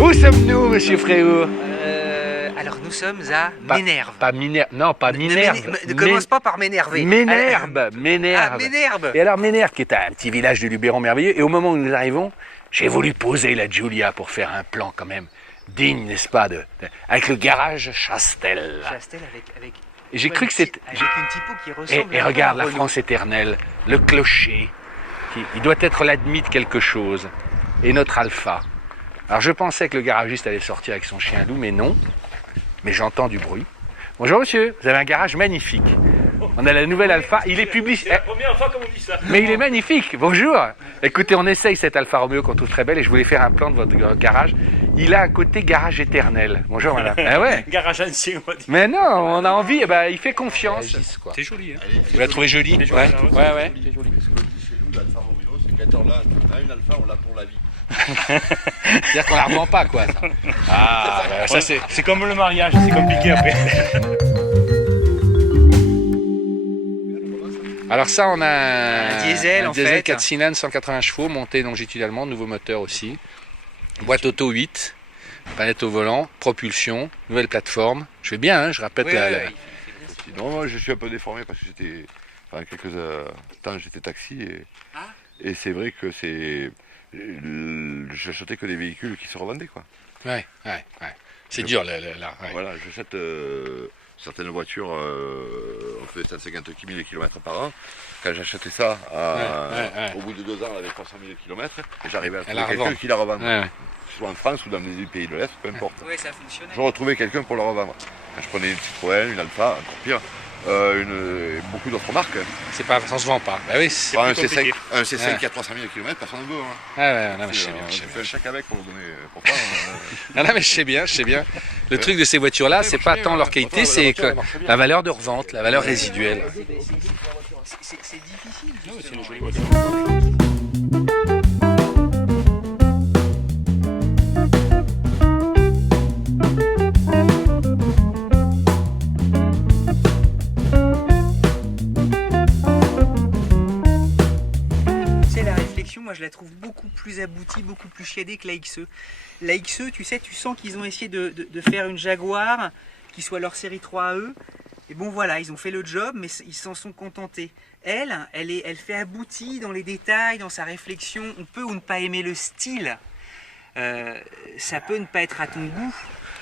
Où sommes-nous, monsieur Fréau? Alors nous sommes à Ménherbe. Pas Minerve, non, pas Minerve. Ne commence pas par m'énerver. Ménherbe, Ah, Ménherbe. Ménherbe. Et alors Ménherbe, qui est un petit village du Luberon merveilleux, et au moment où nous arrivons, j'ai voulu poser la Giulia pour faire un plan quand même digne, n'est-ce pas, avec le garage Chastel. Chastel avec Et j'ai cru que c'était... avec une typo qui ressemble Et à regarde un la Renault. France éternelle, le clocher, il doit être l'admis de quelque chose, et notre Alpha. Alors je pensais que le garagiste allait sortir avec son chien loup, mais non. Mais j'entends du bruit. Bonjour monsieur, vous avez un garage magnifique. On a la nouvelle Alpha, il est public. C'est la première fois qu'on me dit ça. Mais il est magnifique, bonjour. Écoutez, on essaye cette Alfa Romeo qu'on trouve très belle et je voulais faire un plan de votre garage. Il a un côté garage éternel. Bonjour madame. Ah ouais. Garage ancien, on va dire. Mais non, on a envie, il fait confiance. C'est joli, hein. Vous la trouvez jolie? C'est joli, Ouais, ça, ouais, ouais. Ce qu'on dit chez nous, l'Alfa Romeo, c'est qu'être là, on a une Alfa, on l'a pour la vie. C'est-à-dire qu'on la revend pas, quoi. Ça. Ah, ça c'est... C'est comme le mariage, c'est compliqué après. Alors ça, on a un diesel, en diesel fait. 4 cylindres, 180 chevaux, monté longitudinalement, nouveau moteur aussi. Boîte auto 8, palette au volant, propulsion, nouvelle plateforme. Je vais bien, hein, je répète Oui, la... oui, la- oui. Sinon, moi, je suis un peu déformé parce que j'étais, enfin, quelques temps, j'étais taxi et c'est vrai que c'est, j'achetais que des véhicules qui se revendaient, quoi. Ouais. C'est dur, là. Ouais. Voilà, j'achète certaines voitures, on fait 150 000 km par an. Quand j'achetais ça, Ouais. au bout de 2 ans, elle avait 300 000 km et j'arrivais à Elle la trouver quelqu'un revend. qui la revendait. Ouais. Soit en France ou dans des pays de l'Est, peu importe. Oui, ça fonctionnait. Je retrouvais quelqu'un pour la revendre. Quand je prenais une Citroën, une Alfa, encore pire, beaucoup d'autres marques. C'est pas, ça se vend pas. Bah oui, c'est... Enfin, un plus C5, compliqué. un C5 Ouais. qui a 300 000 km, personne ne veut. Hein. Ouais, non, mais je sais bien, On je sais bien. fait un chèque avec pour le donner. Pour faire, Ah, non, mais je sais bien. Le truc de ces voitures-là, c'est pas tant leur qualité, c'est que la valeur de revente, la valeur résiduelle. C'est difficile. C'est justement. une jolie voiture. C'est la réflexion, moi je la trouve beaucoup plus aboutie, beaucoup plus chiadée que la XE. La XE, tu sais, tu sens qu'ils ont essayé de faire une Jaguar qui soit leur série 3 à eux. Et bon voilà, ils ont fait le job, mais ils s'en sont contentés. Elle fait abouti dans les détails, dans sa réflexion. On peut ou ne pas aimer le style. Ça peut ne pas être à ton goût,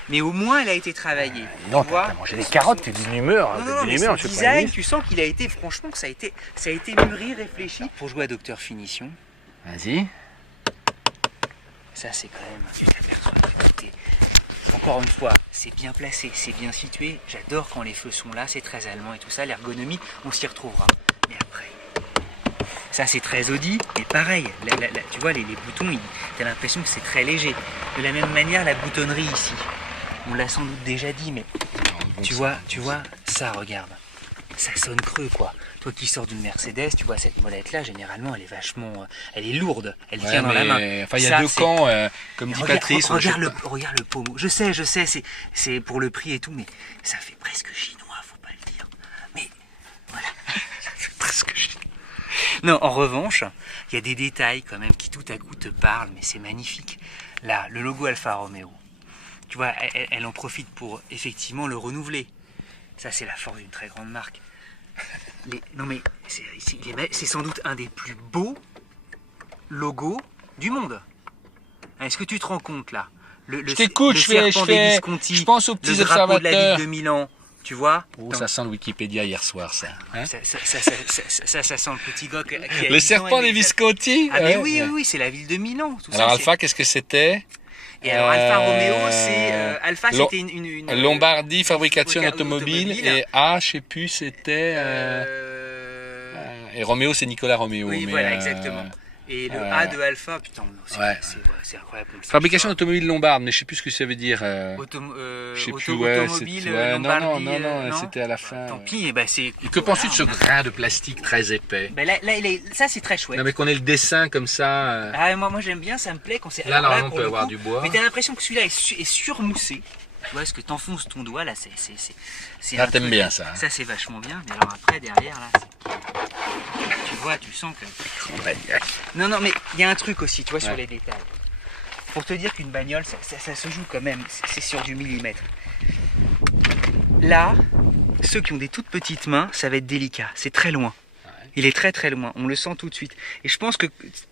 mais au moins elle a été travaillée. Non, tu vois t'as mangé des carottes, t'es d'une humeur. Non, mais son design, tu sens qu'il a été, franchement, que ça a été mûri, réfléchi. Pour jouer à Docteur Finition, Vas-y. ça c'est quand même, tu t'aperçois que tout est... Encore une fois, c'est bien placé, c'est bien situé. J'adore quand les feux sont là, c'est très allemand et tout ça. L'ergonomie, on s'y retrouvera. Mais après, ça c'est très Audi, mais pareil, tu vois, les boutons, t'as l'impression que c'est très léger. De la même manière, la boutonnerie ici, on l'a sans doute déjà dit, mais tu vois, ça, regarde, ça sonne creux, quoi. Toi qui sors d'une Mercedes, tu vois, cette molette-là, généralement, elle est vachement, elle est lourde, elle tient dans la main. Enfin, il y a Ça, deux c'est- camps, comme dit Regarde, Patrice. regarde le pommeau. Je sais, c'est pour le prix et tout, mais ça fait presque chinois, faut pas le dire. Mais voilà, ça fait presque chinois. Non, en revanche, il y a des détails quand même qui tout à coup te parlent, mais c'est magnifique. Là, le logo Alfa Romeo. Tu vois, elle en profite pour effectivement le renouveler. Ça, c'est la force d'une très grande marque. Non mais, c'est sans doute un des plus beaux logos du monde. Est-ce que tu te rends compte là? Le t'écoute, serpent des Visconti, je pense aux petits le drapeau de la observateurs. ville de Milan, tu vois? Oh, ça sent le Wikipédia hier soir, ça. Hein ça sent le petit gars qui a Le 10 ans serpent et des des- Visconti. Ah mais ouais. oui, c'est la ville de Milan. Tout Alors ça, Alpha, qu'est-ce que c'était? Et alors Alfa Euh, Romeo, c'est Alpha, Lo- c'était une Lombardie, fabrication automobile. automobile. Et A, je sais plus, c'était... et Roméo, c'est Nicolas Roméo. oui, mais, voilà, exactement. Et le A de Alpha, putain, c'est incroyable. comme ça. Fabrication automobile lombarde, mais je sais plus ce que ça veut dire. Je sais plus, Automobile, c'était- ouais, Lombardie, non, c'était à la fin. Tant ouais. pis, c'est... Et que penses-tu de ce grain de plastique très épais? Ben là, ça c'est très chouette. Non, mais qu'on ait le dessin comme ça. Ah, moi j'aime bien, ça me plaît quand c'est... Là, alors normalement, on pour peut le avoir coup, du bois. Mais t'as l'impression que celui-là est surmoussé. Tu vois, est-ce que t'enfonces ton doigt là, c'est Ah, un t'aimes truc- bien ça, hein. Ça c'est vachement bien, mais alors après derrière là, tu vois, tu sens que... Non, mais il y a un truc aussi, tu vois, sur Ouais. les détails. pour te dire qu'une bagnole, ça se joue quand même, c'est sur du millimètre. Là, ceux qui ont des toutes petites mains, ça va être délicat, c'est très loin. Il est très très loin, on le sent tout de suite. Et je pense que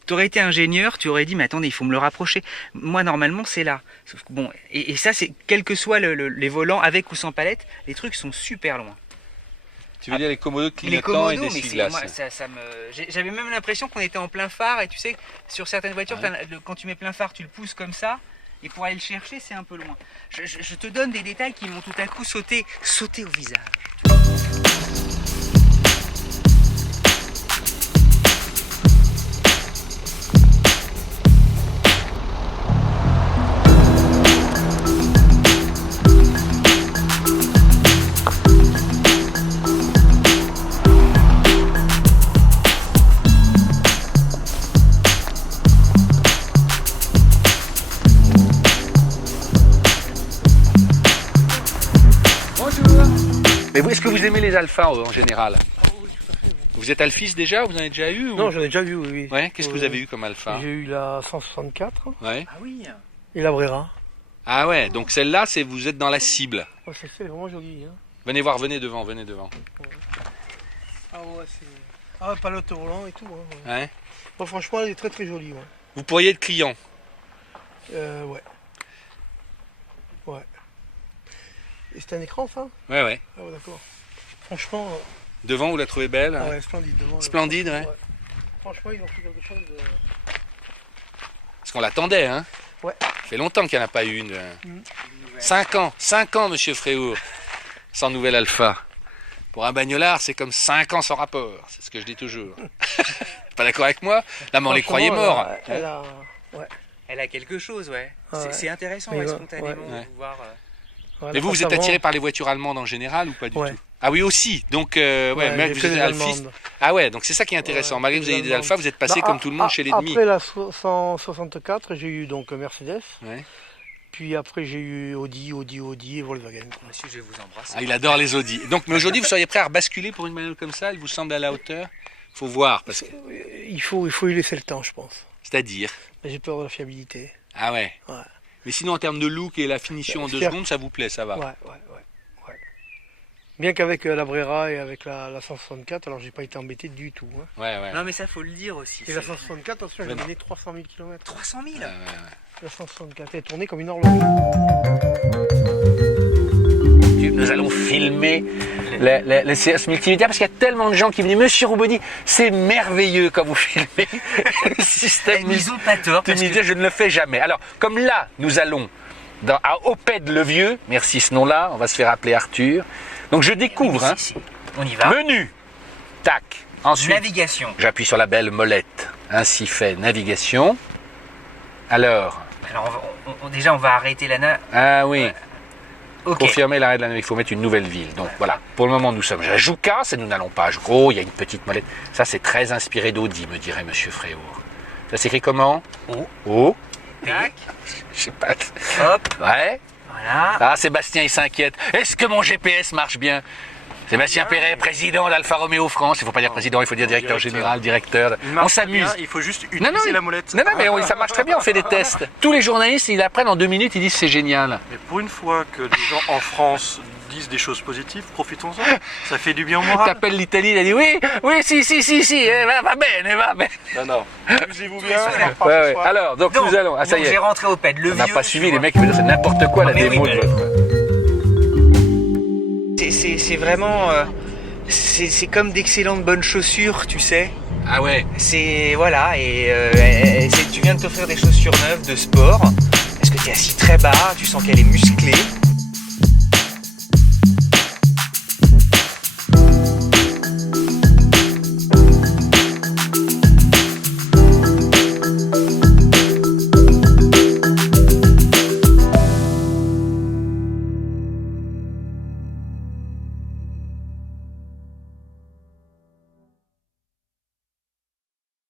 tu aurais été ingénieur, tu aurais dit, mais attendez, il faut me le rapprocher. Moi, normalement, c'est là. Sauf que, bon, et ça, c'est quel que soit les volants, avec ou sans palette, les trucs sont super loin. Tu veux dire les commodos Les clignotants et commodos, mais d'essuie-glaces. moi, j'avais même l'impression qu'on était en plein phare, et tu sais, sur certaines voitures, quand tu mets plein phare, tu le pousses comme ça, et pour aller le chercher, c'est un peu loin. Je te donne des détails qui m'ont tout à coup sauté au visage. Mais est-ce que vous aimez les alphas en général? Vous êtes alphiste déjà? Vous en avez déjà eu ou... Non, j'en ai déjà vu, oui. Ouais, qu'est-ce que vous avez eu comme alpha? J'ai eu la 164 Ouais. Ah oui. et la Brera. Ah ouais, donc celle-là, vous êtes dans la cible. Ouais, c'est vraiment joli. Hein. Venez voir, venez devant, venez devant. Ah ouais, c'est... Ah ouais, palote au volant et tout. Hein, ouais. Ouais. Bon, franchement, elle est très très jolie. Ouais. Vous pourriez être client. Ouais. Ouais. Et c'est un écran, ça? Ouais, ouais. Ah ouais, d'accord. Franchement, Devant, vous la trouvez belle? ah ouais, splendide. Devant, Splendide, ouais. Franchement, ils ont fait quelque chose de... Parce qu'on l'attendait, hein? Ouais. Ça fait longtemps qu'il n'y en a pas eu une. 5 ans, monsieur Fréour, sans nouvelle alpha. Pour un bagnolard, c'est comme 5 ans sans rapport. C'est ce que je dis toujours. Pas d'accord avec moi? Non, mais on les croyait morts. Elle a... Ouais. Elle a quelque chose, ouais. Ah ouais. C'est intéressant, Mais ouais, ouais, spontanément, ouais. de voir... Voilà, Mais vous, face vous êtes avant. attiré par les voitures allemandes en général ou pas du Ouais. tout? Ah oui, aussi. Donc, même j'ai vous fait êtes des alphiste. Allemandes. Ah ouais, donc c'est ça qui est intéressant. Ouais, Malgré que vous des ayez des Allemandes. alphas, vous êtes passé Bah, comme tout le monde chez l'ennemi. Après la 164, j'ai eu donc Mercedes. Ouais. Puis après, j'ai eu Audi et Volkswagen. quoi. Monsieur, je vais vous embrasser. Ah, il adore les Audi. Donc, mais aujourd'hui, vous seriez prêt à rebasculer pour une bagnole comme ça? Il vous semble à la hauteur? Faut voir, parce que... Il faut lui laisser le temps, je pense. C'est-à-dire? Mais j'ai peur de la fiabilité. Ah ouais. Ouais. Mais sinon, en termes de look et la finition en 2 Fier. secondes, ça vous plaît, ça va? Ouais. Bien qu'avec la Brera et avec la 164, alors j'ai pas été embêté du tout. Hein. Ouais, ouais. Non, mais ça, faut le dire aussi. Et la 164, attention, j'ai Mais non. mené 300 000 km. 300 000 La 164, elle est tournée comme une horloge. Nous allons filmer les séances multimédia parce qu'il y a tellement de gens qui viennent. Monsieur Roubody, c'est merveilleux quand vous filmez le système Ils ont pas tort, parce multimédia, je ne le fais jamais. Alors, comme là, nous allons à Opède-le-Vieux, merci ce nom-là, on va se faire appeler Arthur. Donc je découvre, hein, On y va. menu, tac, ensuite Navigation. j'appuie sur la belle molette, ainsi fait, navigation. Alors, Déjà, on va arrêter la ah oui. Ok. Confirmer l'arrêt de la navigation, il faut mettre une nouvelle ville. Donc voilà, pour le moment nous sommes à Joucas et nous n'allons pas à Oh, il y a une petite molette. Ça c'est très inspiré d'Audi, me dirait Monsieur Fréour. Ça s'écrit comment? O. Tac. Je sais pas. Hop. Ouais. Voilà. Ah, Sébastien il s'inquiète. Est-ce que mon GPS marche bien? Sébastien Perret, président d'Alfa Romeo France. Il ne faut pas dire président, il faut dire directeur général, directeur. On s'amuse. Il faut juste utiliser la molette. Non, mais ça marche très bien, on fait des tests. Tous les journalistes, ils apprennent en 2 minutes, ils disent c'est génial. Mais pour une fois que les gens en France disent des choses positives, profitons-en. Ça fait du bien au moral. T'appelles l'Italie, il a dit oui, si, va bene. Non. Amusez-vous bien. Ouais. Alors, donc nous allons. Ah, ça y est. J'ai rentré au pet. Le On n'a vieux, pas tu suivi, vois. les mecs, ils faisaient n'importe quoi la Mais démo oui, de mais- votre. C'est vraiment... c'est comme d'excellentes bonnes chaussures, tu sais. Ah ouais. C'est... Voilà, tu viens de t'offrir des chaussures neuves de sport. Parce que tu es assis très bas, tu sens qu'elle est musclée.